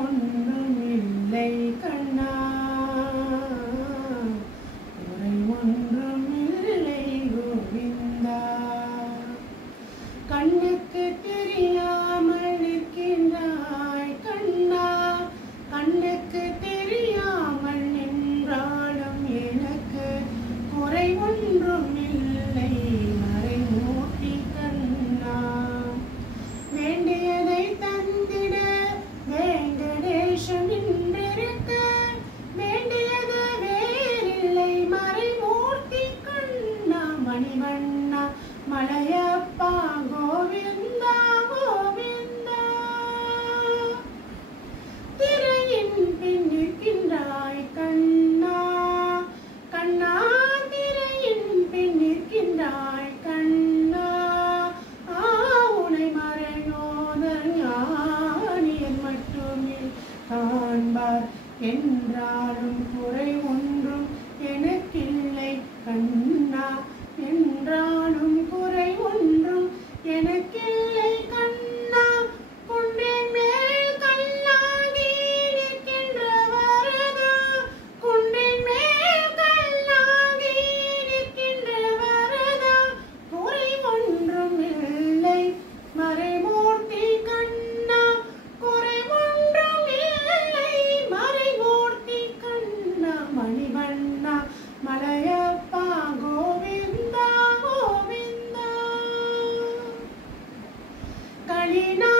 ஒன்றும் இல்லை கண்ணா, குறை ஒன்றும் இல்லை கோவிந்தா. கண்ணுக்கு தெரியாமல் நிற்கின்றாய் கண்ணா, கண்ணுக்கு தெரியாமல் நின்றாலும் எனக்கு குறை ஒன்றும் இல்லை மறைமூர்த்தி கண்ணா. வேண்டியதை தந்திட வெங்கடேசன் நின்றிருக்க, வேண்டியது வேறில்லை மறைமூர்த்தி கண்ணா. மணிவண்ணா மலையப்பா கோவிந்தா கோவிந்தா. திரையின் பின் நிற்கின்றாய் கண்ணா, கண்ணா திரையின் பின் நிற்கின்றாய் கண்ணா. உனை மறையோதர் ஞானியர் மட்டுமே காண்பார் என்றாலும் குறை ஒன்றும் எனக்கில்லை கண்ணா, என்றாலும் குறை ஒன்றும் எனக்கில்லை கண்ணா. குன்றின் மேல் கல்லாகி நிற்கின்ற வரதா, குன்றின் மேல் கல்லாகி நிற்கின்ற வரதா, குறை ஒன்றும் இல்லை மறைமூர்த்தி கண்ணா, குறை ஒன்றும் இல்லை மறைமூர்த்தி கண்ணா. மணிவண்ணா மலையப்பா கோவிந்தா கோவிந்தா. களினா